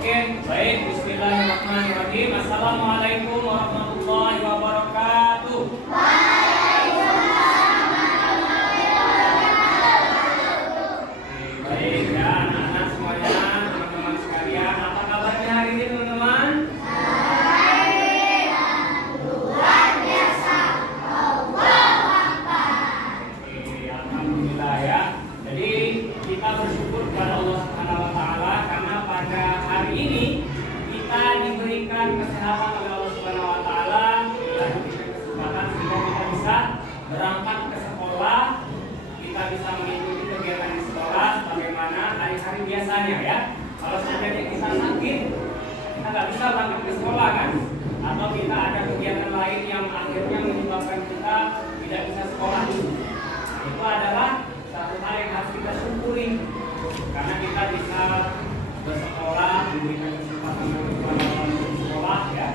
Oke, baik. Bismillahirrahmanirrahim. Assalamualaikum warahmatullahi wabarakatuh. Baik ya, anak-anak semuanya, teman-teman sekalian, apa kabarnya hari ini, teman-teman? Alhamdulillah ya. Jadi kita bersyukur kepada Allah Subhanahu wa taala karena pada hari ini kita diberikan kesehatan oleh Allah Subhanahu wa taala, dan diberikan kesempatan sehingga kita bisa berangkat ke sekolah, kita bisa mengikuti kegiatan di sekolah sebagaimana hari-hari biasanya ya. Kalau seandainya kita sakit, kita nggak bisa berangkat ke sekolah kan? Atau kita ada kegiatan lain yang akhirnya menyebabkan kita tidak bisa sekolah. Itu adalah satu hal yang harus kita syukuri karena kita bisa bersekolah, diberikan kesempatan untuk sekolah ya.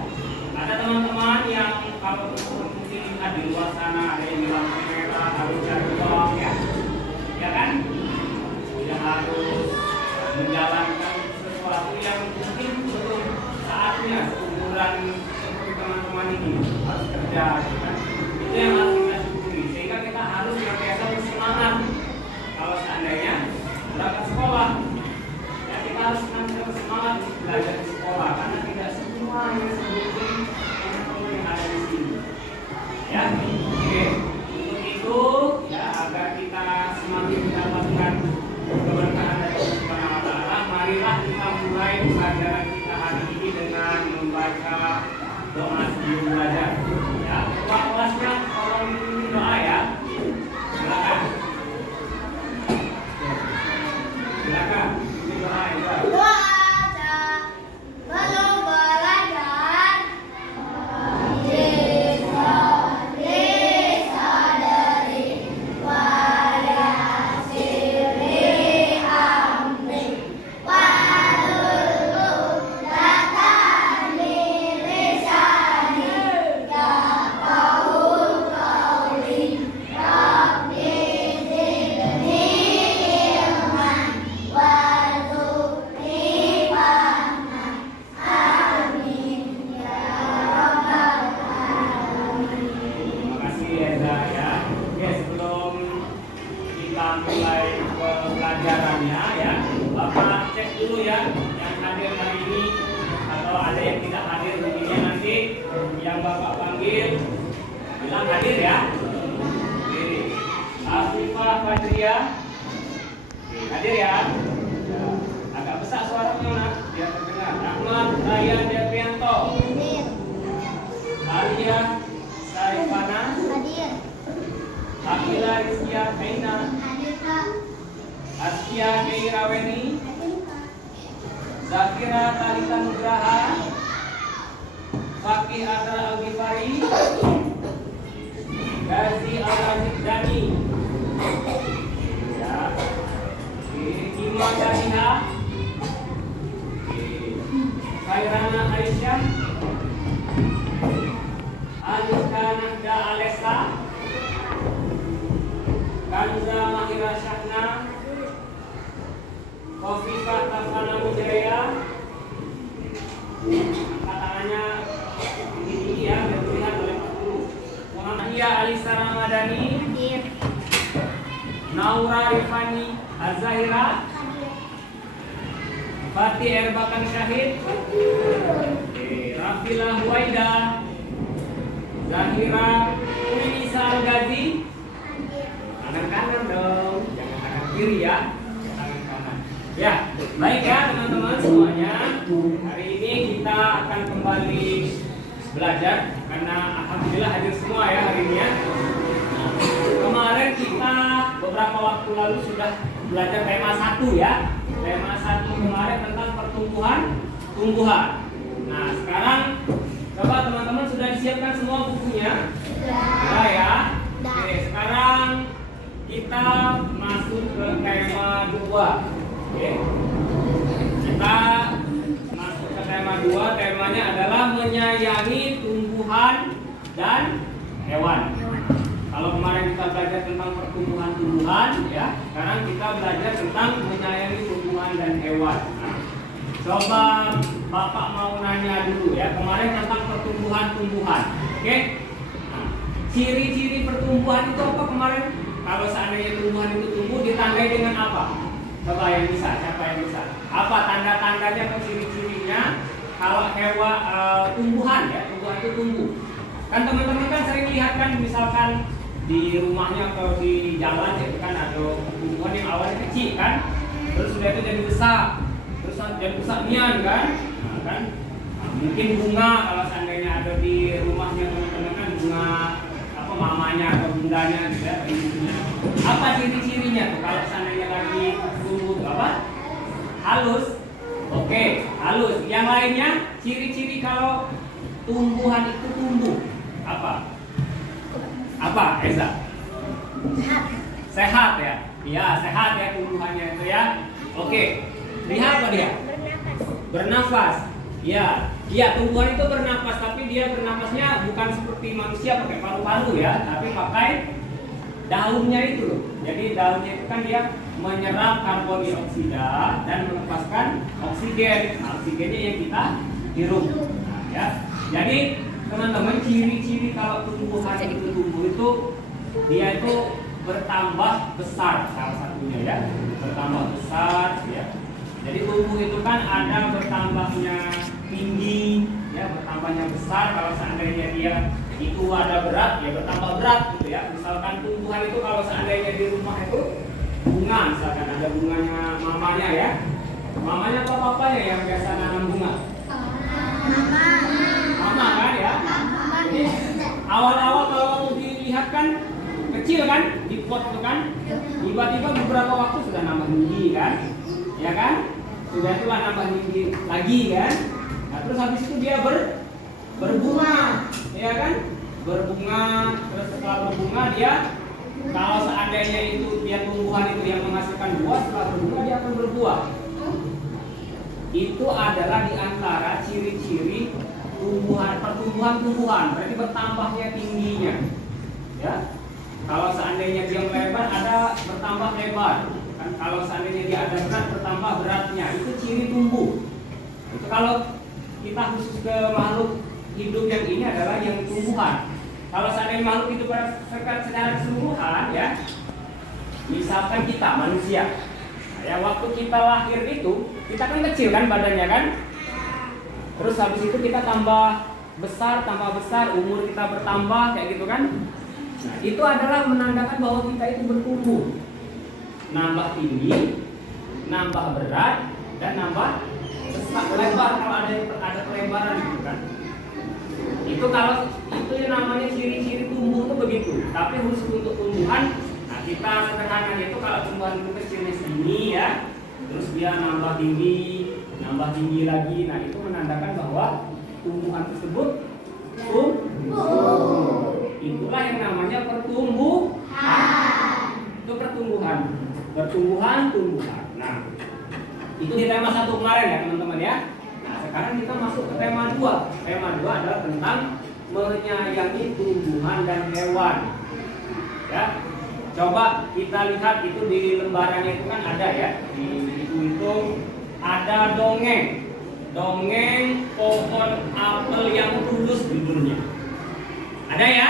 Ada teman-teman yang kalau mungkin lihat di luar sana ada yang bilang merah harus cari uang ya kan? Tidak harus menjalankan sesuatu yang mungkin belum saatnya seumuran seperti teman-teman ini harus kerja gitu kan? Itu yang harus kita syukuri sehingga kita harus senantiasa bersemangat kalau seandainya berangkat sekolah ya, kita harus senantiasa bersemangat belajar di sekolah karena tidak semua yang seperti yang ada di sini ya. Oke, untuk itu ya agar kita semakin mendapatkan keberkahan dari Allah Subhanahu wa taala, marilah kita mulai pelajaran kita hari ini dengan membaca doa sebelum belajar ya. Kelasnya tolong dipimpin doa ya. Silakan. Silakan. Ini doa ya. Pelajarannya ya, Bapak cek dulu ya yang hadir hari ini atau ada yang tidak hadir begini nanti yang Bapak panggil bilang hadir ya. Oke, Afifah Fajriya hadir ya. Agak besar suaranya nak biar terdengar. Ahmad Raya Devianto Alia Saifana hadir. Akila Rizkia Aina hadir Kak. Askia Keiraweni, Zakira Talita Nugraha, Fakih Adra Al-Ghifari, Gazi Al-Rajid Dani ya, Iman Daniha, Khairana Aisyah, Anuska Nahda Alesa, Kanza Mahira Syahna, Kofifah Tafana Wijaya, angkat tangannya tinggi ya, biar terlihat oleh Pak Guru. Muhammadiyah Alisa Ramadhani, Naura Rifani Azahira, Fatih Erbakan Syahid, Rafila Huwaida, Zahira Unisa Al-Ghazi. Tangan kanan dong, jangan tangan kiri ya. Ya, baik ya teman-teman semuanya. Hari ini kita akan kembali belajar karena alhamdulillah hadir semua ya hari ini ya. Kemarin kita beberapa waktu lalu sudah belajar tema 1 ya. Tema 1 kemarin tentang tumbuhan. Nah, sekarang coba teman-teman sudah disiapkan semua bukunya? Sudah ya. Oke, sekarang kita masuk ke tema 2. Oke. Kita masuk ke tema 2. Temanya adalah menyayangi tumbuhan dan hewan. Kalau kemarin kita belajar tentang pertumbuhan-tumbuhan ya, sekarang kita belajar tentang menyayangi tumbuhan dan hewan. Nah, Coba Bapak mau nanya dulu ya, kemarin tentang pertumbuhan-tumbuhan. Oke? Nah, ciri-ciri pertumbuhan itu apa kemarin? Kalau seandainya tumbuhan itu tumbuh, ditandai dengan apa? Coba yang bisa, siapa yang bisa? Apa tanda-tandanya atau ciri-cirinya kalau hewan tumbuhan ya, tumbuhan itu tumbuh. Kan teman-teman kan sering lihat kan, misalkan di rumahnya atau di jalan itu kan ada tumbuhan yang awalnya kecil kan, terus sudah itu jadi besar. Terus jadi besar nian kan? Nah, kan? Nah, mungkin bunga kalau seandainya ada di rumahnya teman-teman kan bunga apa mamanya atau bundanya gitu ya, ibunya. Apa ciri-cirinya tuh kalau seandainya lagi tumbuh apa? Halus. Oke, halus. Yang lainnya ciri-ciri kalau tumbuhan itu tumbuh apa? Apa, Eza? Sehat ya? Iya, sehat ya tumbuhannya itu ya. Oke. Lihat apa dia? Bernafas. Ya, iya tumbuhan itu bernafas, tapi dia bernafasnya bukan seperti manusia pakai paru-paru ya, tapi pakai daunnya itu. Jadi daunnya itu kan dia menyerap karbon dioksida dan melepaskan oksigen. Nah, oksigennya yang kita hirup. Nah, ya. Jadi teman-teman ciri-ciri kalau tumbuhan itu tumbuh itu dia itu bertambah besar salah satunya ya, bertambah besar ya. Jadi tumbuh itu kan ada bertambahnya tinggi, ya bertambahnya besar. Kalau seandainya dia itu ada berat, ya bertambah berat gitu ya. Misalkan tumbuhan itu kalau seandainya di rumah itu bunga, misalkan ada bunganya mamanya ya. Mamanya atau papanya yang biasa nanam bunga? Mama kan ya. Jadi awal-awal kalau dilihat kan kecil kan, di pot itu kan. Tiba-tiba beberapa waktu sudah nambah tinggi kan, ya kan? Sudah itulah nambah tinggi lagi kan. Nah, terus habis itu dia berbunga, ya kan? Berbunga, terus setelah berbunga dia kalau seandainya itu dia tumbuhan itu yang menghasilkan buah, setelah berbunga dia akan berbuah. Itu adalah di antara ciri-ciri pertumbuhan, berarti bertambahnya tingginya. Ya. Kalau seandainya dia melebar, ada bertambah lebar. Kalau seandainya dia ada berat, bertambah beratnya, itu ciri tumbuh. Itu kalau kita khusus ke makhluk hidup yang ini adalah yang tumbuhan. Kalau seandainya makhluk hidup secara keseluruhan ya, misalkan kita manusia, ya waktu kita lahir itu kita kan kecil kan badannya kan, terus habis itu kita tambah besar, umur kita bertambah kayak gitu kan. Nah, itu adalah menandakan bahwa kita itu bertumbuh. Nambah tinggi, nambah berat, dan nambah besar, lebar kalau ada pelebaran gitu kan. Itu kalau itu yang namanya ciri-ciri tumbuh itu begitu. Tapi khusus untuk tumbuhan, nah kita sederhananya itu kalau tumbuhan itu kecilnya segini ya, terus dia nambah tinggi lagi. Nah itu menandakan bahwa tumbuhan tersebut tumbuh. Itulah yang namanya pertumbuhan. Itu pertumbuhan. Nah, itu di tema 1 kemarin ya teman-teman ya. Nah, sekarang kita masuk ke tema 2. Tema 2 adalah tentang menyayangi tumbuhan dan hewan. Ya. Coba kita lihat itu di lembarannya itu kan ada ya. Di itu ada dongeng. Dongeng pohon apel yang tulus judulnya. Ada ya?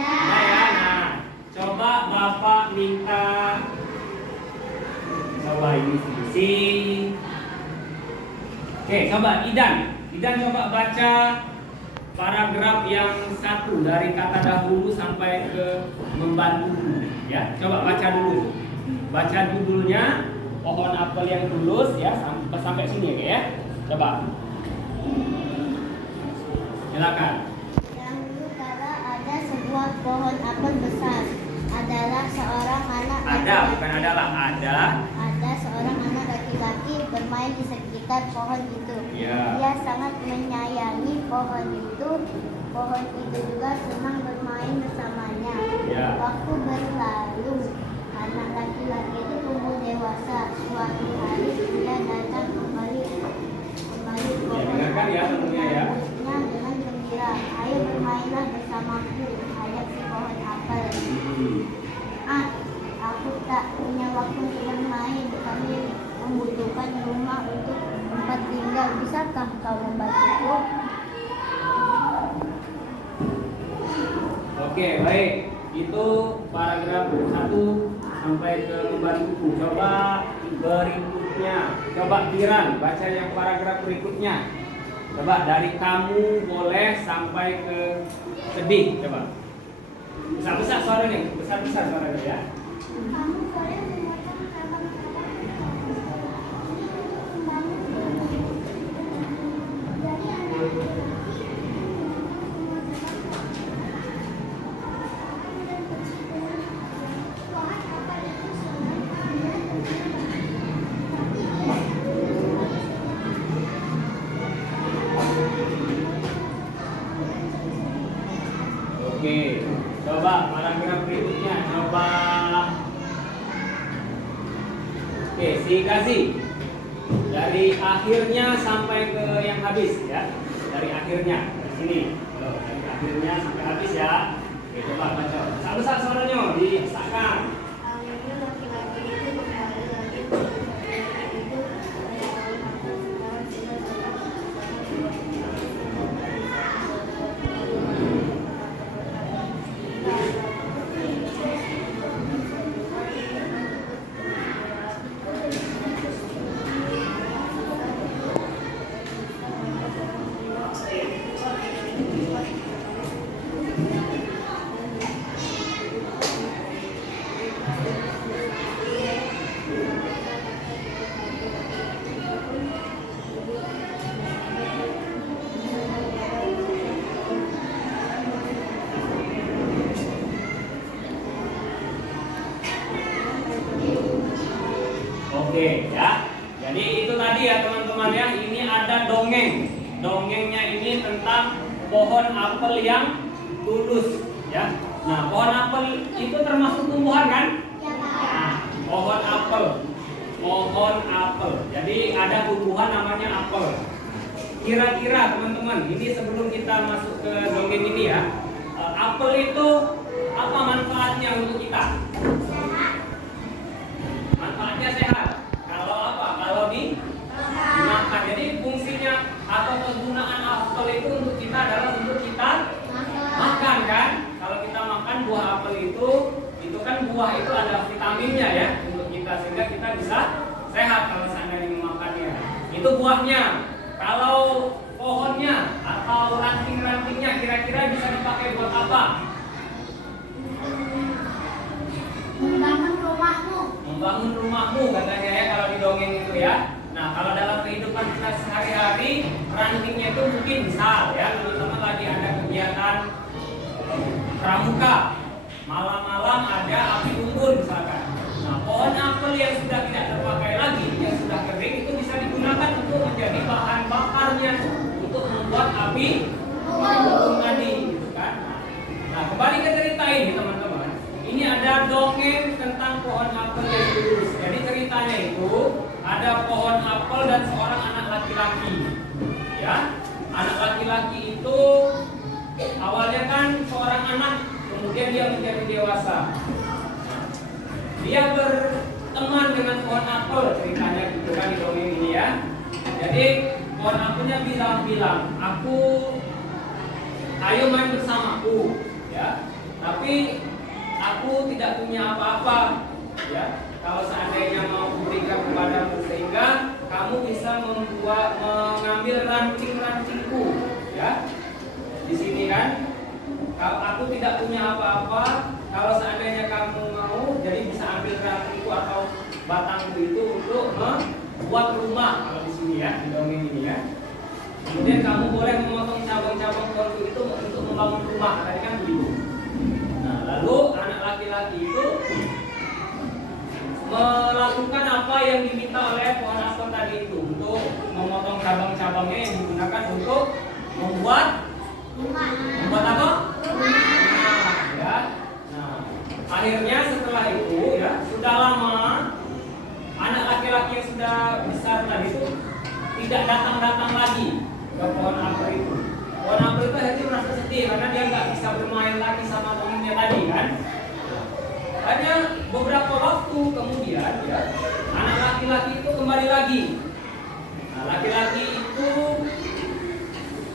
Ada ya. Nah, coba Bapak minta ini sini. Oke, coba Idan coba baca paragraf yang 1 dari kata dahulu sampai ke membantu ya. Coba baca dulu. Baca judulnya pohon apel yang tulus ya sampai sini ya. Coba. Silakan. Yang dulu kala ada sebuah pohon apel besar. Adalah seorang anak Ada seorang anak laki-laki bermain di sekitar pohon itu. Ya. Dia sangat menyayangi pohon itu. Pohon itu juga senang bermain bersamanya. Ya. Waktu berlalu, anak laki-laki itu tumbuh dewasa. Suatu hari dia datang kembali pohon dengarkan ya tentunya ya. dengan gembira. Ayo bermainlah bersamaku, ajak si pohon apel. Aku tak punya waktu untuk bermain. Kami membutuhkan rumah untuk 4-5 Oke, baik. Itu paragraf 1 sampai ke lembar buku. Coba berikutnya. Coba Kiran baca yang paragraf berikutnya. Coba dari kamu boleh sampai ke sedih. Coba. Besar-besar suaranya. Besar-besar suaranya ya. Kamu boleh memotong cabang-cabang ini untuk membangun rumah. Dari anak laki-laki memotong semua cabang dan bercipuan. Pohon apel itu seorang ada tapi dia Oke. Coba paragraf berikutnya. Coba. Oke, si kasih. Dari akhirnya sampai ke yang habis ya. Dari akhirnya dari sini. Loh, dari akhirnya sampai habis ya. Oke, coba baca. Besar suaranya disahkan. Akhirnya laki-laki itu kembali lagi bekerja hidup dari awal masa sekarang sudah Oke ya. Jadi itu tadi ya teman-teman ya. Ini ada dongeng. Dongengnya ini tentang pohon apel yang tulus ya. Nah, pohon apel itu termasuk tumbuhan kan? Ya, Pak. Nah, pohon apel. Pohon apel. Jadi ada tumbuhan namanya apel. Kira-kira teman-teman, ini sebelum kita masuk ke dongeng ini ya. Apel itu apa manfaatnya untuk kita? Manfaatnya sehat. Kalau apa? Kalau dimakan. Jadi fungsinya atau kegunaan apel itu untuk kita adalah untuk kita makan kan? Kalau kita makan buah apel itu kan buah itu ada vitaminnya ya untuk kita sehingga kita bisa sehat kalau seandainya memakannya. Itu buahnya. Kalau pohonnya atau ranting-rantingnya kira-kira bisa dipakai buat apa? Membangun rumahmu. Membangun rumahmu katanya ya kalau di dongeng itu ya. Nah, kalau dalam kehidupan kita sehari-hari rantingnya itu mungkin misal ya teman-teman lagi ada kegiatan pramuka, malam-malam ada api unggun misalkan. Nah, pohon apel yang sudah tidak terpakai lagi, yang sudah kering itu bisa digunakan untuk menjadi bahan bakarnya untuk membuat api unggun tadi, gitu kan. Nah, kembali ke cerita ini teman-teman. Ini ada dongeng tentang pohon apel yang tulus. Jadi ceritanya itu ada pohon apel dan seorang anak laki-laki. Ya, anak laki-laki itu awalnya kan seorang anak, kemudian dia menjadi dewasa. Dia berteman dengan pohon apel, ceritanya gitu kan di dongeng ini ya. Jadi pohon apelnya bilang, ayo main bersamaku, ya. Tapi aku tidak punya apa-apa, ya. Kalau seandainya mau kuberikan kepadamu sehingga kamu bisa mengambil ranting-rantingku, ya. Di sini kan, kalau aku tidak punya apa-apa, kalau seandainya kamu mau, jadi bisa ambil rantingku atau batangku itu untuk membuat rumah. Kalau di sini ya, di dongeng ini ya. Kemudian kamu boleh memotong cabang-cabang pohonku itu untuk membangun rumah. Tadi kan begitu. Nah, lalu anak laki-laki itu melakukan apa yang diminta oleh pohon apel tadi itu untuk memotong cabang-cabangnya yang digunakan untuk membuat apa? Rumah. Ya. Nah, akhirnya setelah itu ya sudah lama anak laki-laki yang sudah besar tadi itu tidak datang-datang lagi ke pohon apel itu. Pohon apel itu akhirnya merasa sedih karena dia nggak bisa bermain lagi sama temannya tadi kan. Hanya beberapa waktu kemudian ya anak laki-laki itu kembali lagi. Nah, laki-laki itu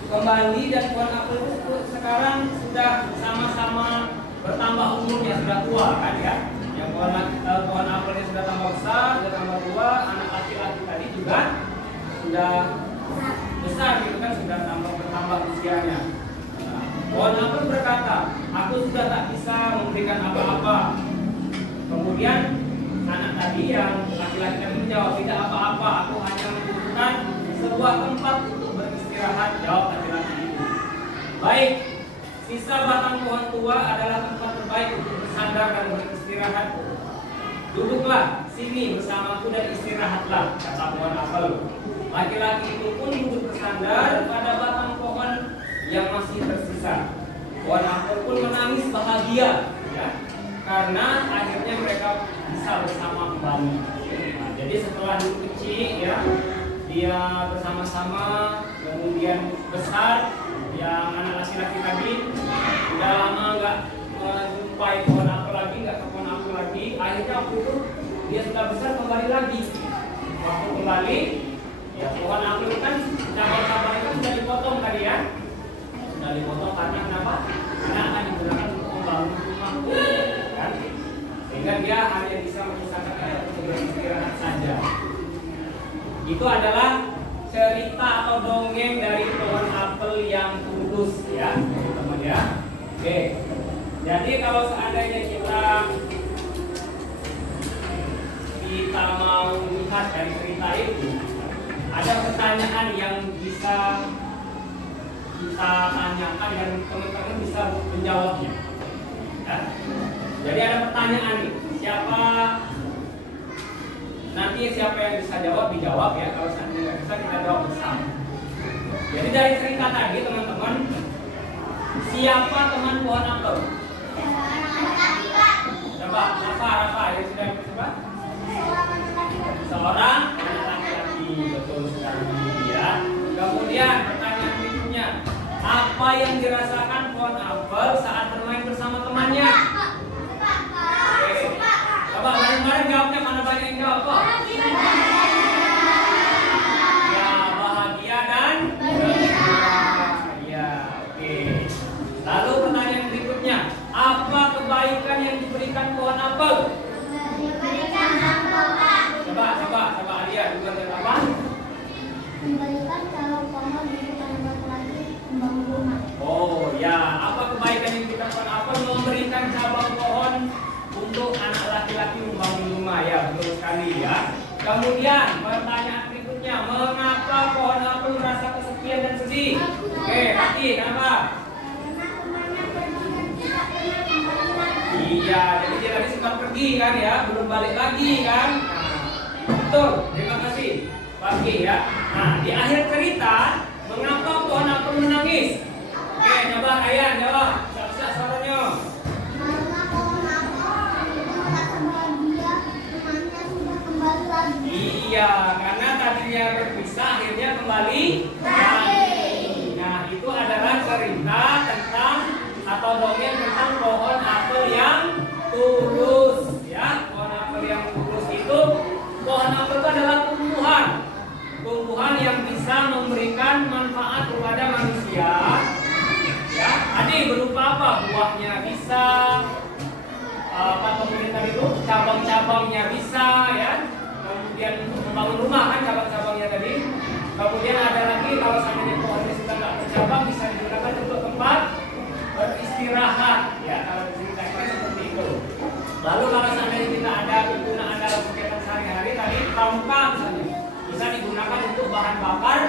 kembali dan pohon apel itu sekarang sudah sama-sama bertambah umurnya, sudah tua kan ya. Yang pohon apelnya sudah tambah besar, sudah tambah tua, anak laki-laki tadi juga sudah besar gitu kan, sudah bertambah usianya. Nah, pohon apel berkata, aku sudah tak bisa memberikan apa-apa. Kemudian anak tadi yang laki-laki tadi menjawab, tidak apa-apa, aku hanya membutuhkan sebuah tempat untuk beristirahat. Jawab laki-laki itu. Baik, sisa batang pohon tua adalah tempat terbaik untuk bersandar dan beristirahat. Duduklah sini bersamaku dan istirahatlah, kata pohon apel. Laki-laki itu pun duduk bersandar pada batang pohon yang masih tersisa. Pohon apel pun menangis bahagia, ya, karena akhirnya mereka bisa bersama kembali. Nah, jadi setelah dulu kecil, ya, dia bersama-sama, kemudian besar. Yang anak laki-laki tadi udah lama nggak menjumpai pohon apel lagi, nggak ke pohon apel lagi. Akhirnya waktu itu dia sudah besar kembali lagi. Waktu kembali, ya pohon apel itu kan cabang-cabangnya kan sudah dipotong tadi ya. Sudah dipotong karena kenapa? Karena akan digunakan untuk membangun rumah, kan? Sehingga dia hanya bisa menyisakan air untuk beristirahat saja. Itu adalah cerita atau dongeng dari pohon apel yang tulus, ya, teman-teman ya. Oke. Jadi kalau seandainya kita mau lihat dari cerita itu, ada pertanyaan yang bisa kita tanyakan dan teman-teman bisa menjawabnya. Ya. Jadi ada pertanyaan nih, nanti siapa yang bisa jawab dijawab ya. Kalau seandainya nggak bisa kita jawab bersama. Jadi dari cerita tadi teman-teman, siapa teman pohon apel? Coba Rafa yang sudah coba. Seorang anak laki-laki, betul sekali ya. Kemudian pertanyaan berikutnya, apa yang dirasakan pohon apel saat bermain bersama temannya? Oke. Coba bareng-bareng jawabnya, mana banyak yang jawab kok? Ya, bahagia dan gembira. Ya, oke. Lalu pertanyaan berikutnya, apa kebaikan yang diberikan pohon apel? Coba Alia juga jawab apa? Memberikan kalau pohon bukan lagi membangun rumah. Oh ya, apa kebaikan yang diberikan pohon apel? Memberikan cabang pohon untuk anak laki-laki membangun rumah, ya, betul sekali ya. Kemudian pertanyaan berikutnya, mengapa pohon apel merasa kesepian dan sedih? Oke, Kaki, kenapa? Karena temannya pergi dan tidak pernah kembali lagi. Iya, jadi dia tadi sempat pergi kan ya, belum balik lagi kan? Nah, betul, terima kasih Kaki ya. Nah, di akhir cerita, mengapa pohon apel menangis? Oke, coba Ayan jawab, siap-siap suaranya. Karena pohon apel merasa bahagia, temannya sudah kembali lagi. Iya, karena tadinya berpisah akhirnya kembali lagi. Nah, itu adalah cerita tentang atau dongeng tentang pohon apel yang tulus, ya. Pohon apel yang tulus itu, pohon apel itu adalah tumbuhan yang bisa memberikan manfaat kepada manusia. Ya, tadi berupa apa? Buahnya bisa, apa kemudian tadi itu cabang-cabangnya bisa, ya. Kemudian untuk membangun rumah kan cabang-cabangnya tadi. Kemudian ada lagi kalau seandainya pohonnya sudah nggak bercabang bisa digunakan untuk tempat beristirahat, ya. Kalau ceritanya seperti itu. Lalu kalau seandainya kita ada kegunaan dalam kegiatan sehari-hari tadi, pramuka misalnya bisa digunakan untuk bahan bakar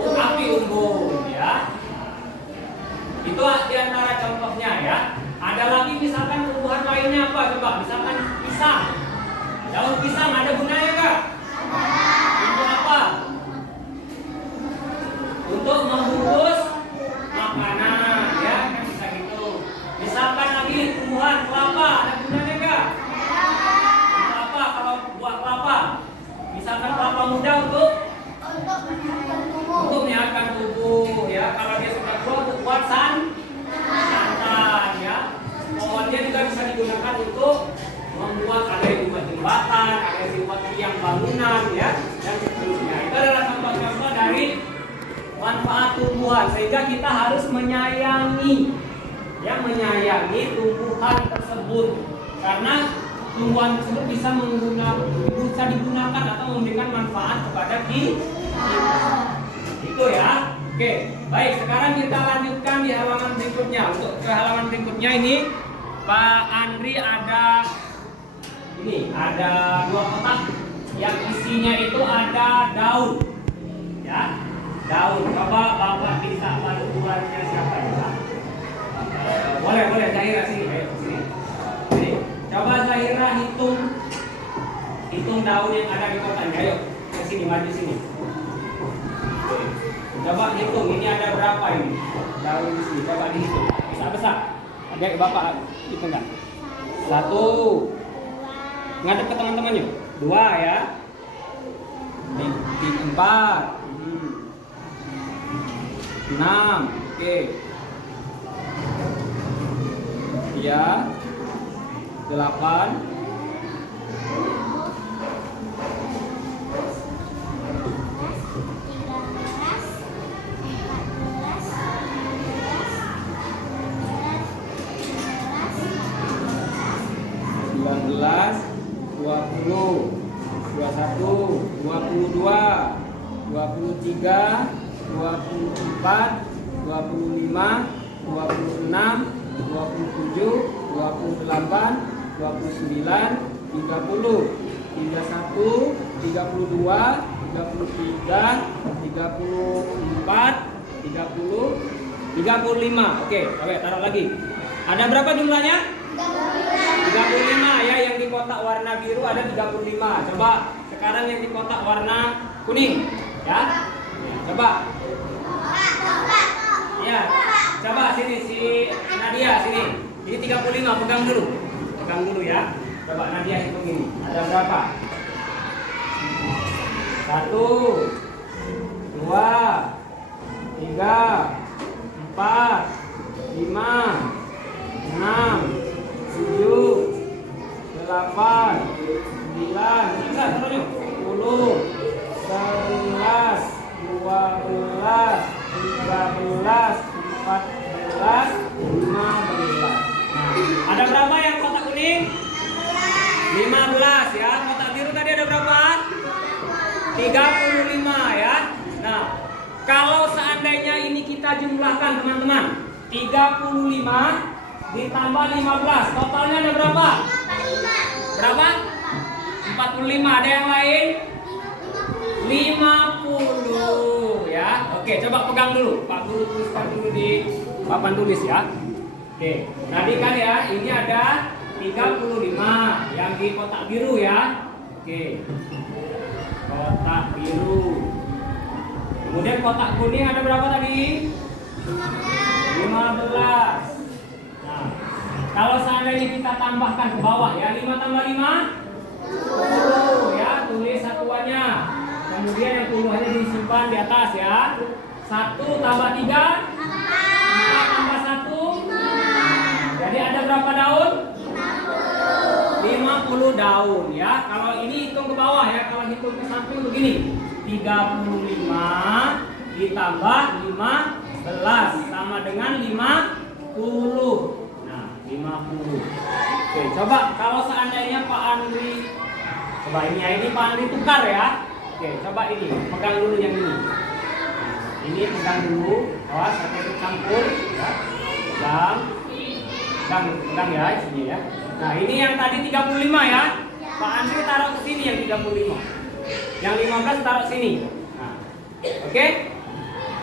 api unggun, ya. Itu diantara contohnya ya. Ada lagi misalkan tumbuhan lainnya apa? Coba misalkan pisang. Daun pisang ada gunanya nggak? Untuk apa? Untuk membungkus makanan, ya kan bisa gitu. Misalkan lagi tumbuhan kelapa ada gunanya nggak? Untuk apa kalau buah kelapa? Misalkan kelapa muda untuk menyehatkan tubuh, ya. Kalau dia sudah tua untuk buat santan, ya. Pohonnya juga bisa digunakan untuk membuat ada yang buat jembatan, ada yang buat tiang bangunan, ya, dan seterusnya. Itu adalah contoh-contoh dari manfaat tumbuhan, sehingga kita harus menyayangi yang menyayangi tumbuhan tersebut, karena tumbuhan tersebut bisa digunakan atau memberikan manfaat kepada kita. Itu ya. Oke, baik. Sekarang kita lanjutkan di halaman berikutnya. Untuk ke halaman berikutnya ini Pak Andri ada dua kotak yang isinya itu ada daun. Ya, daun. Coba Bapak bisa bantuannya siapa ya? Boleh Zahira sini. Ayo sini. Sini. Coba Zahira hitung daun yang ada di kotaknya. Ayo ke sini, maju sini. Oke. Coba hitung, ini ada berapa ini daun di sini? Coba dihitung. Besar. Ada Bapak hitung nggak? 1. Ngadep ke teman-temannya. 2 ya. 4. 6. Oke. 3. 8. 20, 21, 22, 23, 24, 25, 26, 27, 28, 29, 30, 31, 32, 33, 34, 30, 35. Oke, coba taruh lagi. Ada berapa jumlahnya? 35 ya, yang di kotak warna biru ada 35. Coba sekarang yang di kotak warna kuning ya. Coba. Ya. Coba sini si Nadia sini. Ini 35, pegang dulu. Pegang dulu ya. Coba Nadia hitung ini. Ada berapa? 1, 2, 3, 4, 5, 6, 7, 8, 9, 10, 11, 12, 13, 14, 15. Nah, ada berapa yang kotak kuning? 15 ya. Kotak biru tadi ada berapa? 35 ya. Nah, kalau seandainya ini kita jumlahkan teman-teman, 35 ditambah 15, totalnya ada berapa? 45. Berapa? 45. Ada yang lain? 50 ya. Oke, coba pegang dulu. Pak Guru tuliskan dulu di papan tulis ya. Oke, tadi kan ya, ini ada 35 yang di kotak biru ya. Oke. Kotak biru. Kemudian kotak kuning ada berapa tadi? 15. Kalau seandainya kita tambahkan ke bawah ya, 5 tambah 5 10 ya, tulis satuannya. Kemudian yang puluhannya disimpan di atas ya. 1 tambah 3 4 tambah 1 jadi ada berapa daun? 50 daun ya. Kalau ini hitung ke bawah ya, kalau hitung ke samping begini, 35 ditambah 15 sama dengan 50. 50. Oke, coba kalau seandainya Pak Andri, coba ini ya, ini Pak Andri tukar ya. Oke, coba ini, pegang dulu yang ini. Ini pegang dulu, awas sampai tercampur ya. Pegang ya sini ya. Nah, ini yang tadi 35 ya. Pak Andri taruh ke sini yang 35. Yang 15 taruh sini. Nah, oke.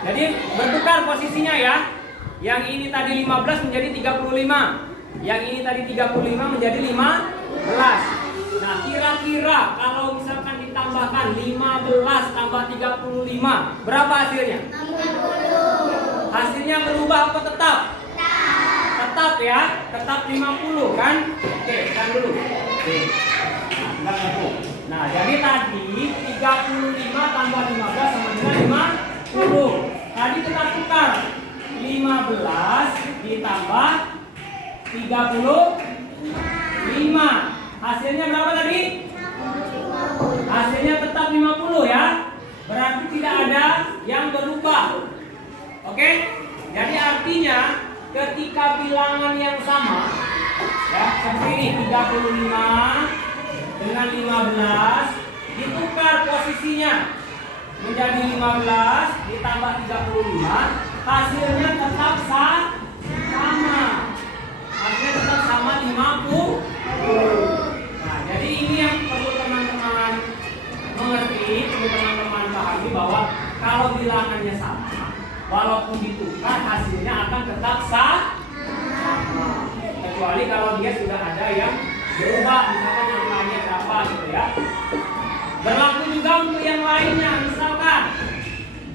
Jadi bertukar posisinya ya. Yang ini tadi 15 menjadi 35. Yang ini tadi 35 menjadi 15. Nah, kira-kira kalau misalkan ditambahkan 15 tambah 35, berapa hasilnya? 50. Hasilnya berubah apa tetap? Tetap ya, tetap 50 kan? Oke, kan dulu. Oke. Nah, jadi tadi 35 tambah 15 sama dengan 50. Tadi kita tukar 15 ditambah 35. Hasilnya berapa tadi? Hasilnya tetap 50 ya. Berarti tidak ada yang berubah. Oke? Jadi artinya ketika bilangan yang sama, ya, seperti ini 35 dengan 15 ditukar posisinya menjadi 15 ditambah 35, hasilnya tetap sama. Hasilnya tetap sama 50. Nah, jadi ini yang perlu teman-teman mengerti, perlu teman-teman pahami bahwa kalau bilangannya sama, walaupun ditukar hasilnya akan tetap sama. Kecuali kalau dia sudah ada yang berubah, misalkan angkanya berapa gitu ya. Berlaku juga untuk yang lainnya, misalkan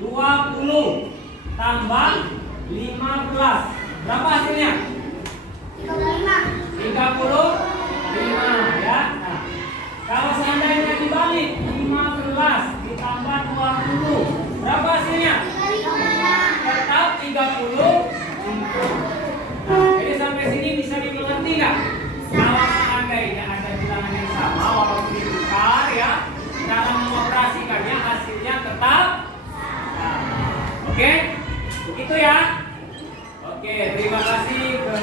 20 tambah 15. Berapa hasilnya? 35 ya. Nah, kalau seandainya dibalik 15 ditambah 20, berapa hasilnya? Tetap 30. Nah, jadi sampai sini bisa dimengerti nggak? Kalau seandainya ada bilangan yang sama walaupun ditukar ya, cara mengoperasikannya hasilnya tetap sama. Oke? Begitu ya? Oke, terima kasih ke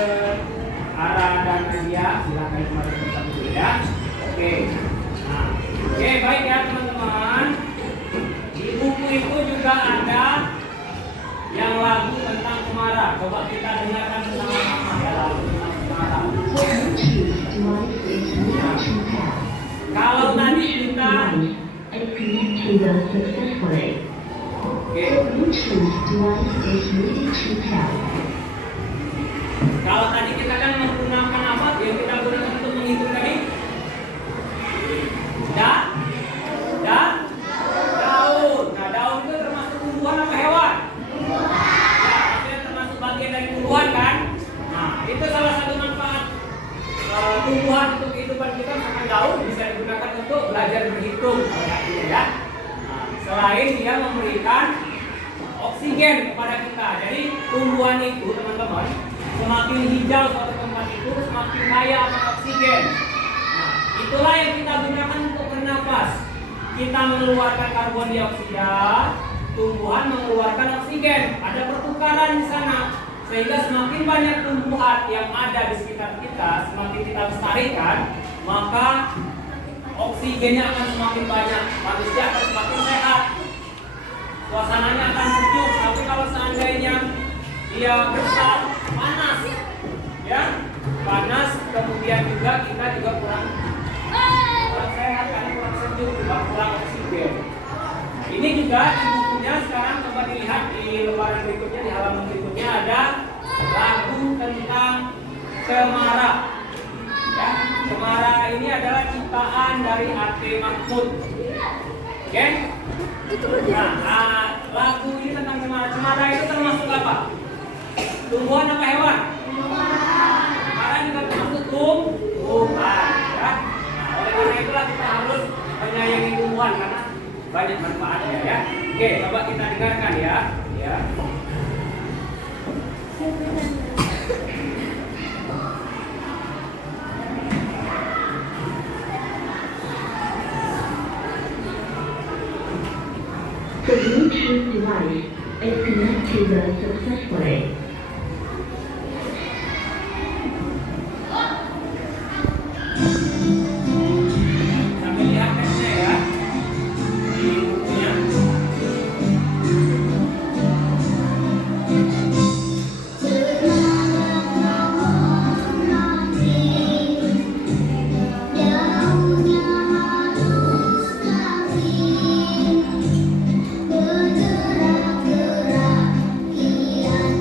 Ara dan Nadia. Silakan kembali ke tempat dulu ya. Oke. Nah, oke baik ya teman-teman. Di buku itu juga ada yang lagu tentang Cemara. Coba kita dengarkan bersama-sama ya lagu tentang Cemara. Kalau tadi kita kalau tadi kita kan menggunakan apa? Yang kita gunakan untuk menghitung tadi? Daun. Nah, daun itu termasuk tumbuhan apa hewan? Ya, maksudnya termasuk bagian dari tumbuhan kan? Nah, itu salah satu manfaat tumbuhan untuk kehidupan kita. Misalkan daun bisa digunakan untuk belajar berhitung, ya. Nah, selain dia memberikan oksigen kepada kita. Jadi tumbuhan itu teman-teman, semakin hijau suatu tempat itu semakin kaya akan oksigen. Nah, itulah yang kita gunakan untuk bernafas. Kita mengeluarkan karbon dioksida, tumbuhan mengeluarkan oksigen. Ada pertukaran di sana. Sehingga semakin banyak tumbuhan yang ada di sekitar kita, semakin kita lestarikan, maka oksigennya akan semakin banyak. Manusia akan semakin sehat. Suasananya akan sejuk. Tapi kalau seandainya dia besar, panas, ya, panas, kemudian juga kita juga kurang sehat karena kurang sejuk, kurang oksigen. Ini juga di bukunya sekarang coba dilihat di lembaran berikutnya, di halaman berikutnya ada lagu tentang Cemara. Ya, Cemara ini adalah ciptaan dari A.T. Mahmud. Oke? Nah, lagu ini tentang Cemara. Cemara itu termasuk apa? Tumbuhan apa hewan? Cemara juga termasuk tumbuhan. Ya? Nah, oleh karena itulah kita harus menyayangi tumbuhan karena banyak manfaatnya ya. Oke, coba kita dengarkan ya. Ya. The Bluetooth device is connected successfully. Sambil lihat teksnya ya. Di bukunya. Bergerak-gerak kian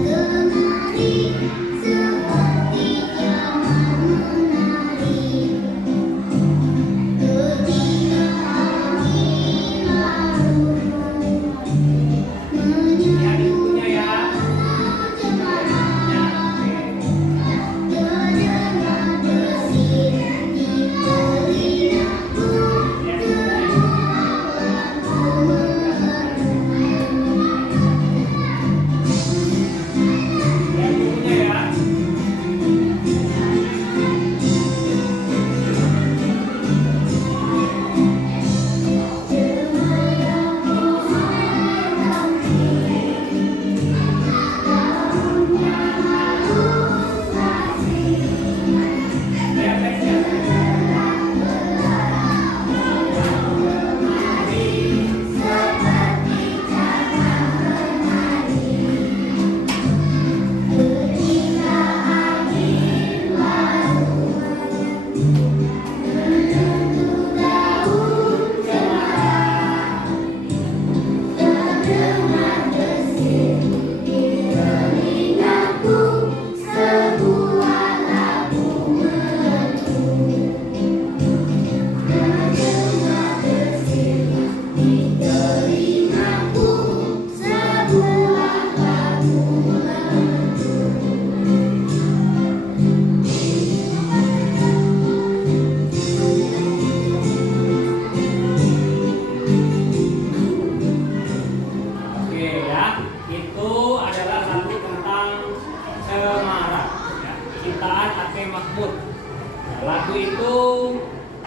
Lagu itu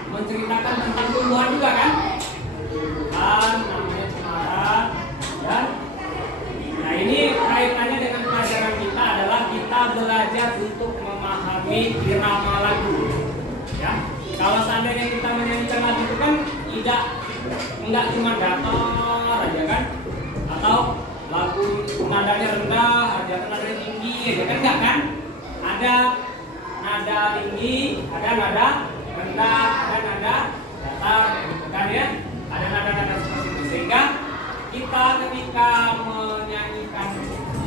menceritakan tentang tumbuhan juga kan? Tumbuhan namanya cemara, ya. Nah ini kaitannya dengan pelajaran kita adalah kita belajar untuk memahami irama lagu. Ya, kalau seandainya kita menyanyikan lagu itu kan enggak cuma datar aja kan, atau lagu nadanya rendah, ada nadanya tinggi, ya kan enggak kan? Ada nada tinggi, ada nada rendah, ada nada datar, gitu kan ya? Ada nada-nada seperti itu sehingga kita ketika menyanyikan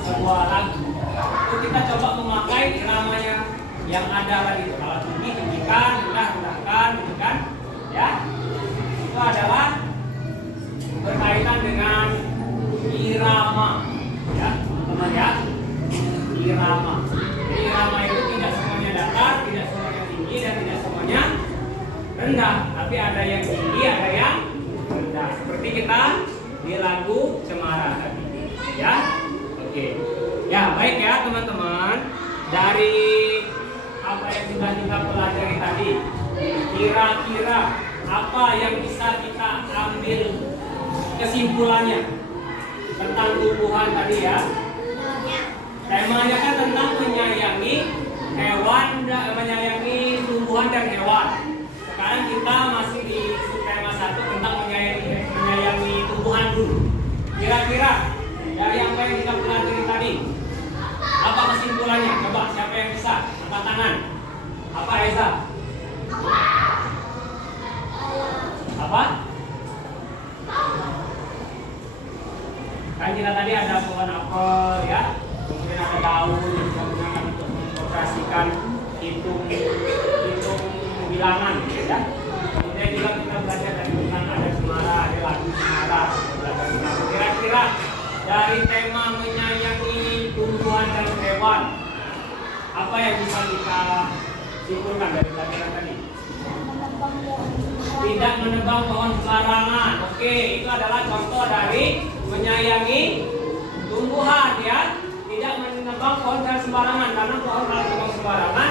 sebuah lagu itu kita coba memakai iramanya yang ada tadi. Kalau tinggi tinggikan, rendah rendahkan, gitu kan? Ya, itu adalah berkaitan dengan irama, ya teman-teman ya. Irama. Jadi irama itu tidak semuanya datar, tidak semuanya tinggi, dan tidak semuanya rendah. Tapi ada yang tinggi, ada yang rendah. Seperti kita di lagu Cemara tadi, ya. Oke. Ya baik ya teman-teman. Dari apa yang sudah kita pelajari tadi, kira-kira apa yang bisa kita ambil kesimpulannya tentang tumbuhan tadi ya? Temanya kan tentang menyayangi hewan, menyayangi tumbuhan dan hewan. Sekarang kita masih di subtema 1 tentang menyayangi tumbuhan dulu. Kira-kira dari apa yang kita pelajari tadi, apa kesimpulannya? Coba siapa yang bisa angkat tangan? Apa Eza? Apa? Kan kita tadi ada pohon apel ya, kemudian ada daun yang digunakan untuk mengoperasikan hitung bilangan ya. Kemudian juga kita belajar dari tentang ada cemara, ada lagu cemara. Kira-kira dari tema menyayangi tumbuhan dan hewan, apa yang bisa kita simpulkan dari pelajaran tadi? Tidak menebang pohon sembarangan. Oke, itu adalah contoh dari menyayangi tumbuhan ya. Tidak menebang pohon sembarangan, karena pohon kalau ditebang sembarangan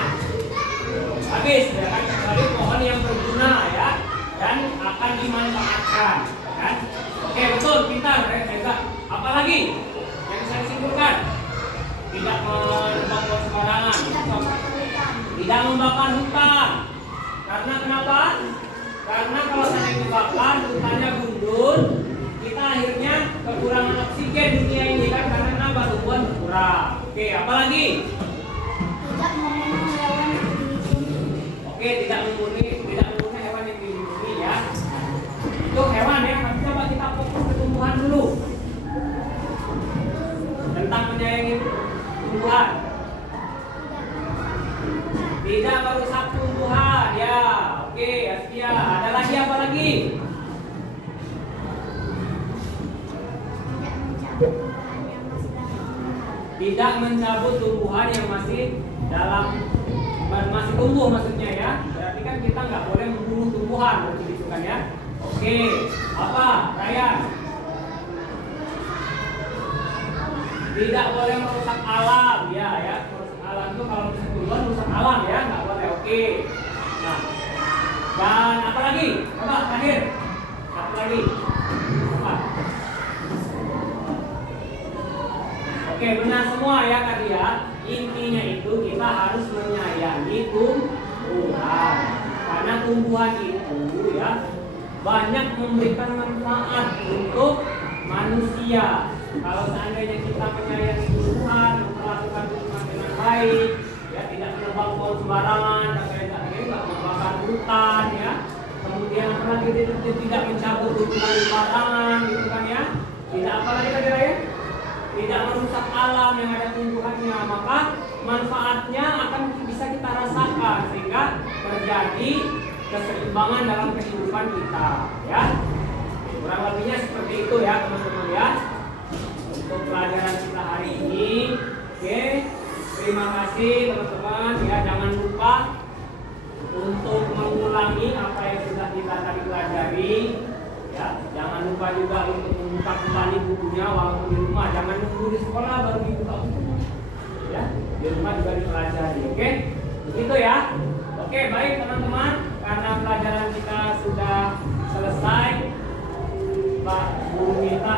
habis ya kan, kecuali pohon yang berguna ya dan akan dimanfaatkan kan. Oke, betul, pintar Reza. Apalagi yang bisa disimpulkan? Tidak menebang pohon sembarangan, tidak membakar hutan. Karena kenapa? Karena kalau saya dibakar, hutannya gundul, kita akhirnya kekurangan oksigen dunia ini kan, karena kenapa? Tumbuhan berkurang. Oke, apalagi? Tidak membunuh hewan yang dilindungi. Oke, tidak membunuh hewan yang dilindungi ya. Itu hewan ya, tapi coba kita fokus ke tumbuhan dulu. Tentang menyayangi tumbuhan. Tidak merusak tumbuhan ya. Oke, Askia. Ada lagi apa lagi? Tidak mencabut tumbuhan yang masih masih tumbuh maksudnya ya. Berarti kan kita nggak boleh membunuh tumbuhan, berarti itu kan ya. Oke, apa Ryan? Tidak boleh merusak alam ya. Merusak alam itu kalau merusak tumbuhan merusak alam ya, nggak boleh. Oke. Nah, dan apa lagi? Coba terakhir. Satu lagi. Apa? Oke, benar semua ya tadi ya. Intinya itu kita harus menyayangi tumbuhan. Karena tumbuhan itu ya banyak memberikan manfaat untuk manusia. Kalau seandainya kita menyayangi tumbuhan, memperlakukan tumbuhan dengan baik, ya tidak menebang pohon sembarangan, dan lain-lain, nggak membakar hutan ya. Kemudian apalagi tidak mencabut tumbuhan sembarangan, gitu kan ya. Tidak apalagi tadi ya. Tidak merusak alam yang ada tumbuhannya, maka manfaatnya akan bisa kita rasakan sehingga terjadi keseimbangan dalam kehidupan kita ya. Kurang lebihnya seperti itu ya teman-teman ya untuk pelajaran kita hari ini. Oke, terima kasih teman-teman ya. Jangan lupa untuk mengulangi apa yang sudah kita tadi pelajari ya. Jangan lupa juga untuk membuka kembali bukunya walaupun di rumah. Jangan nunggu di sekolah baru dibuka buku ya. Di rumah juga dipelajari. Oke, begitu ya. Oke. Oke, baik teman-teman, karena pelajaran kita sudah selesai, Pak Guru kita